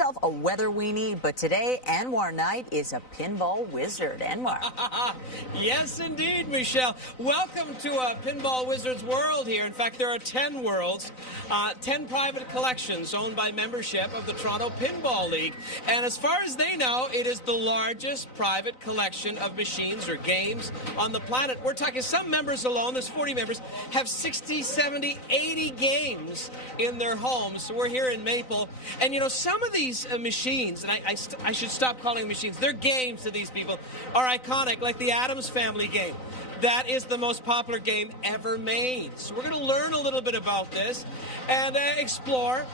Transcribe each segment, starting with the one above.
yourself a weather weenie, but today Anwar Knight is a pinball wizard. Anwar. Yes, indeed, Michelle. Welcome to Pinball Wizard's world here. In fact, there are 10 worlds, 10 private collections owned by membership of the Toronto Pinball League. And as far as they know, it is the largest private collection of machines or games on the planet. We're talking some members alone, there's 40 members, have 60, 70, 80 games in their homes. So we're here in Maple. And, you know, some of these machines, and I should stop calling them machines, they're games to these people, are iconic, like the Addams Family game. That is the most popular game ever made. So we're going to learn a little bit about this and explore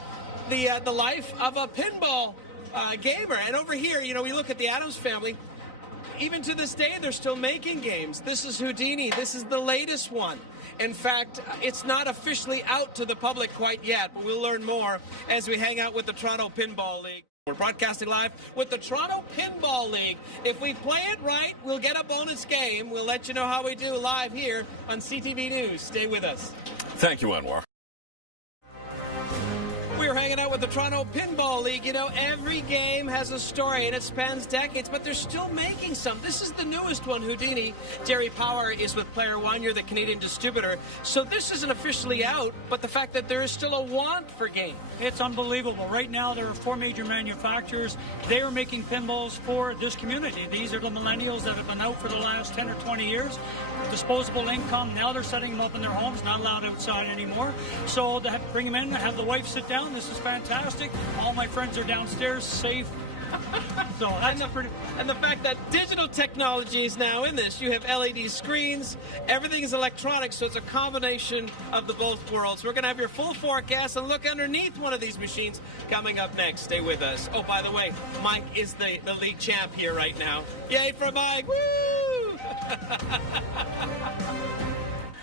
the life of a pinball gamer. And over here, you know, we look at the Addams Family. Even to this day, they're still making games. This is Houdini. This is the latest one. In fact, it's not officially out to the public quite yet, but we'll learn more as we hang out with the Toronto Pinball League. We're broadcasting live with the Toronto Pinball League. If we play it right, we'll get a bonus game. We'll let you know how we do live here on CTV News. Stay with us. Thank you, Anwar. We're hanging out with the Toronto Pinball League. You know, every game has a story, and it spans decades, but they're still making some. This is the newest one, Houdini. Jerry Power is with Player One. You're the Canadian distributor. So this isn't officially out, but the fact that there is still a want for games. It's unbelievable. Right now, there are 4 major manufacturers. They are making pinballs for this community. These are the millennials that have been out for the last 10 or 20 years. Disposable income. Now they're setting them up in their homes, not allowed outside anymore. So they have to bring them in, have the wife sit down. This is fantastic. All my friends are downstairs, safe. So that's pretty. And the fact that digital technology is now in this. You have LED screens. Everything is electronic, so it's a combination of the both worlds. We're going to have your full forecast and look underneath one of these machines coming up next. Stay with us. Oh, by the way, Mike is the league champ here right now. Yay for Mike. Woo!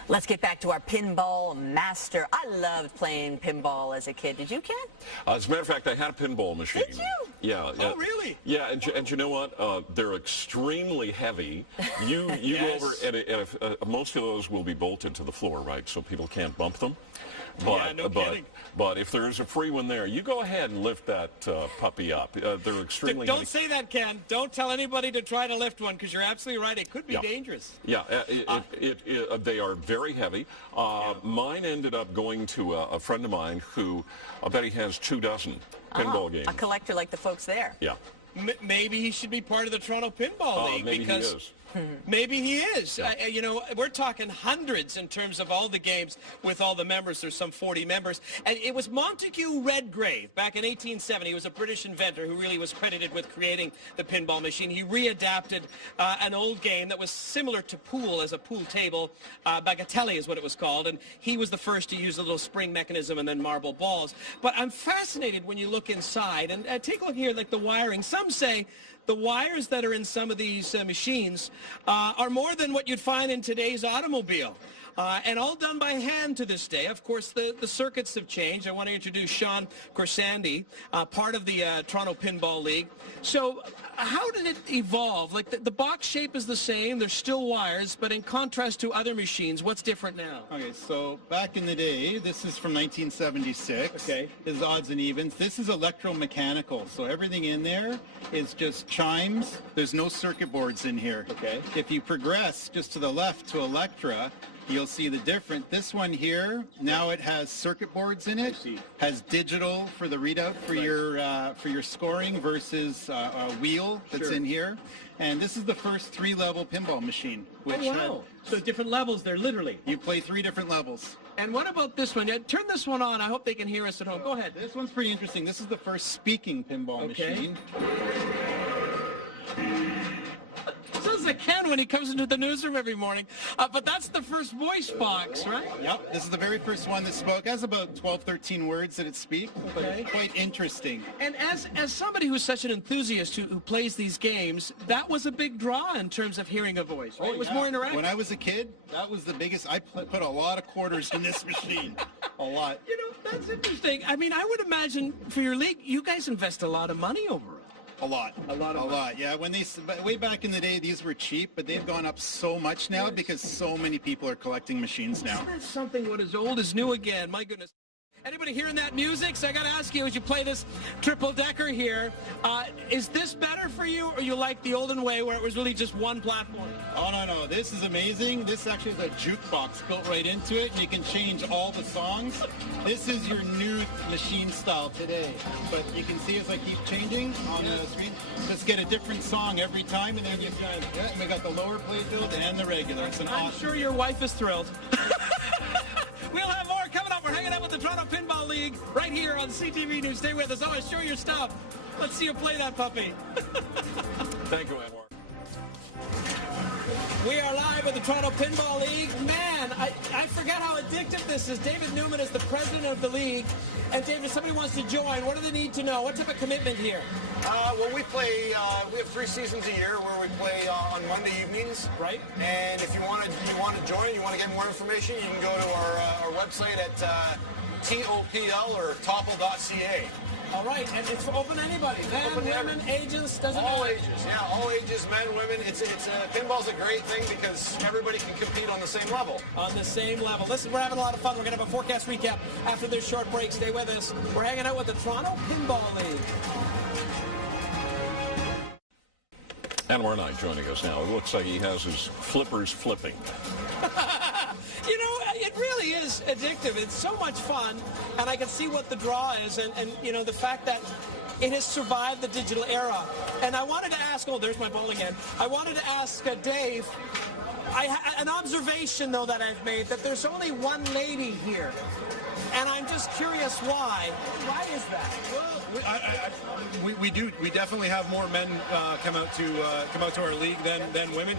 Let's get back to our pinball master. I loved playing pinball as a kid. Did you, Ken? As a matter of fact, I had a pinball machine. Did you? Yeah. Oh, really? Yeah, and you know what? They're extremely heavy. You Yes. go over, and most of those will be bolted to the floor, right? So people can't bump them. Yeah, no kidding. But if there's a free one there, you go ahead and lift that puppy up. They're extremely Don't heavy. say that, Ken. Don't tell anybody to try to lift one, because you're absolutely right. It could be dangerous. Yeah, they are very heavy. Mine ended up going to a friend of mine who, I bet he has 24 pinball games. A collector like the folks there. Yeah. Maybe he should be part of the Toronto Pinball League. Maybe because he is. Maybe he is. Yeah. You know, we're talking hundreds in terms of all the games with all the members. There's some 40 members. And it was Montague Redgrave back in 1870. He was a British inventor who really was credited with creating the pinball machine. He readapted an old game that was similar to pool as a pool table. Bagatelle is what it was called. And he was the first to use a little spring mechanism and then marble balls. But I'm fascinated when you look inside. And take a look here, like the wiring. Some say the wires that are in some of these machines are more than what you'd find in today's automobile. And all done by hand to this day. Of course, the circuits have changed. I want to introduce SHAUN, part of the Toronto Pinball League. So how did it evolve? Like the box shape is the same. There's still wires, but in contrast to other machines, what's different now? Okay, so back in the day, this is from 1976. Okay. This is odds and evens. This is electromechanical. So everything in there is just chimes. There's no circuit boards in here. Okay. If you progress just to the left to Electra, you'll see the difference. This one here, now it has circuit boards in it. I see. Has digital for the readout for your scoring versus a wheel that's in here. And this is the first 3-level pinball machine. Which So different levels there, literally. you play 3 different levels. And what about this one? Yeah, turn this one on. I hope they can hear us at home. Go ahead. This one's pretty interesting. This is the first speaking pinball machine. Sounds like Ken when he comes into the newsroom every morning. But that's the first voice box, right? Yep, this is the very first one that spoke. It has about 12, 13 words that it speaks, but it's quite interesting. And as somebody who's such an enthusiast who plays these games, that was a big draw in terms of hearing a voice, right? It was more interactive. When I was a kid, that was the biggest. I put a lot of quarters in this machine. A lot. You know, that's interesting. I mean, I would imagine for your league, you guys invest a lot of money over it. A lot. Yeah, when way back in the day, these were cheap, but they've gone up so much now because so many people are collecting machines now. Isn't that something? What is old is new again. My goodness. Anybody hearing that music? So I got to ask you, as you play this triple-decker here, is this better for you, or you like the olden way where it was really just one platform? Oh, no. This is amazing. This actually is a jukebox built right into it, and you can change all the songs. This is your new machine style today. But you can see as I keep changing on the screen, let's get a different song every time, and then you and we got the lower playfield and the regular. It's an I'm awesome. sure your wife is thrilled. We'll have more coming up. We're hanging out with the Toronto Pinball League right here on CTV News. Stay with us. I want to show your stuff. Let's see you play that puppy. Thank you, Anwar. We are live at the Toronto Pinball League. Man, I forgot how addictive this is. David Newman is the president of the league. And David, if somebody wants to join, what do they need to know? What type of commitment here? Well, we play. We have 3 seasons a year where we play on Monday evenings. Right. And if you want to join, you want to get more information, you can go to our website at TOPL or TOPL.ca. All right, and it's open to anybody. Men, Open to women, ages, doesn't all matter. ages. Yeah, all ages, men, women. Pinball's a great thing because everybody can compete on the same level. On the same level. Listen, we're having a lot of fun. We're going to have a forecast recap after this short break. Stay with us. We're hanging out with the Toronto Pinball League. Anwar Knight joining us now. It looks like he has his flippers flipping. You know, it really is addictive. It's so much fun, and I can see what the draw is, and you know, the fact that it has survived the digital era. And I wanted to ask, oh, there's my ball again. I wanted to ask Dave, an observation, though, that I've made, that there's only one lady here. And I'm just curious why. Why is that? Well, we definitely have more men come out to our league than women.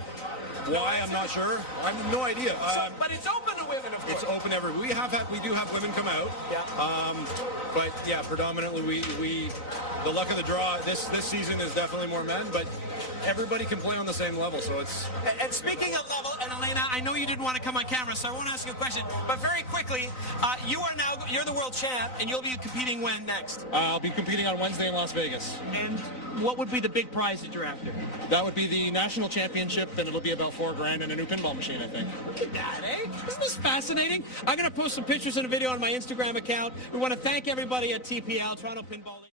Why, I'm not sure. I have no idea. But it's open to women, of course. It's open everywhere. We do have women come out. Yeah. But yeah, predominantly we the luck of the draw this season is definitely more men, but everybody can play on the same level, so it's. And speaking of level, and Elena, I know you didn't want to come on camera, so I won't ask you a question. But very quickly, you're the world champ, and you'll be competing when next? I'll be competing on Wednesday in Las Vegas. And what would be the big prize that you're after? That would be the national championship, and it'll be about $4,000 and a new pinball machine, I think. Look at that, eh? Isn't this fascinating? I'm going to post some pictures and a video on my Instagram account. We want to thank everybody at TPL, Toronto Pinball League.